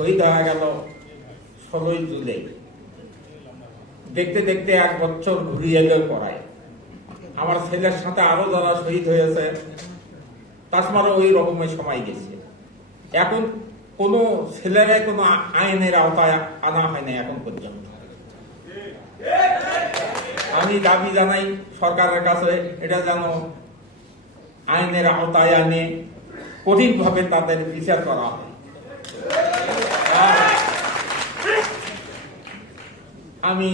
শহীদ হয়ে গেল 16 জুলাই। দেখতে দেখতে 1 বছর ঘুরিয়ে এলো পড়ায়। আমার ছেলের সাথে আরো যারা শহীদ হয়েছে তাছাড়াও ওই রকমের সময় গেছে। এখন কোন ছেলেরাই কোনো আইনের আওতায় আনা হয় না এখন পর্যন্ত। আমি দাবি জানাই সরকারের কাছে, এটা যেন আইনের আওতায় আনে কঠিনভাবে তাদের বিচার করা হয়। আমি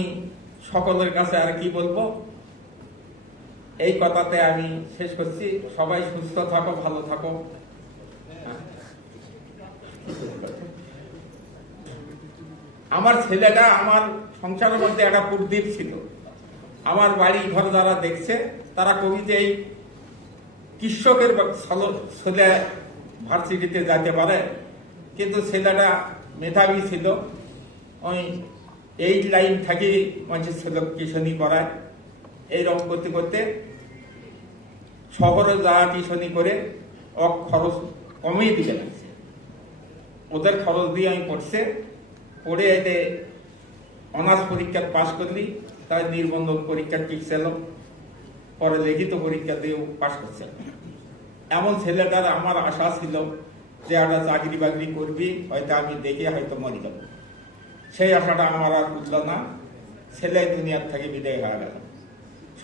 সকলের কাছে আর কি বলবো, এই কথাতে আমি শেষ করছি। সবাই সুস্থ থাকো, ভালো থাকো। আমার ছেলেটা আমার সংসারের মধ্যে একটা প্রদীপ ছিল। আমার বাড়ি ঘর যারা দেখছে তারা কবিতে এই কৃষকের ছেলে ভার্সিটিতে যেতে পারে, কিন্তু ছেলেটা মেধাবী ছিল। ওই 8 লাইন থাকি মানুষের ছেলে টিউশনি করায়। এইরকম করতে করতে শহরে যা টিউশনি করে খরচ কমিয়ে দিতে লাগছে। ওদের খরচ দিয়ে আমি পড়ে এতে অনার্স পরীক্ষা পাশ করলি, তাই নির্বন্ধন পরীক্ষা ঠিক ছিল, পরে লিখিত পরীক্ষা দিয়েও পাশ করছে। এমন ছেলেটার আমার আশা ছিল যে একটা চাকরি বাকরি করবি, হয়তো আমি দেখে হয়তো মরে যাব। সেই আশাটা আমার আর বুঝল না। ছেলে দুনিয়ার থেকে বিদায় হয়ে গেল।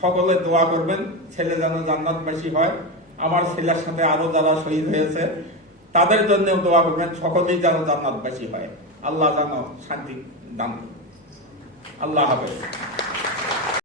সকলে দোয়া করবেন ছেলে যেন জান্নাতবাসী হয়। আমার ছেলের সাথে আরো যারা শহীদ হয়েছে তাদের জন্য দোয়া করবেন, সকলেই যেন জান্নাতবাসী হয়। আল্লাহ যেন শান্তি দান। আল্লাহ হাফেজ।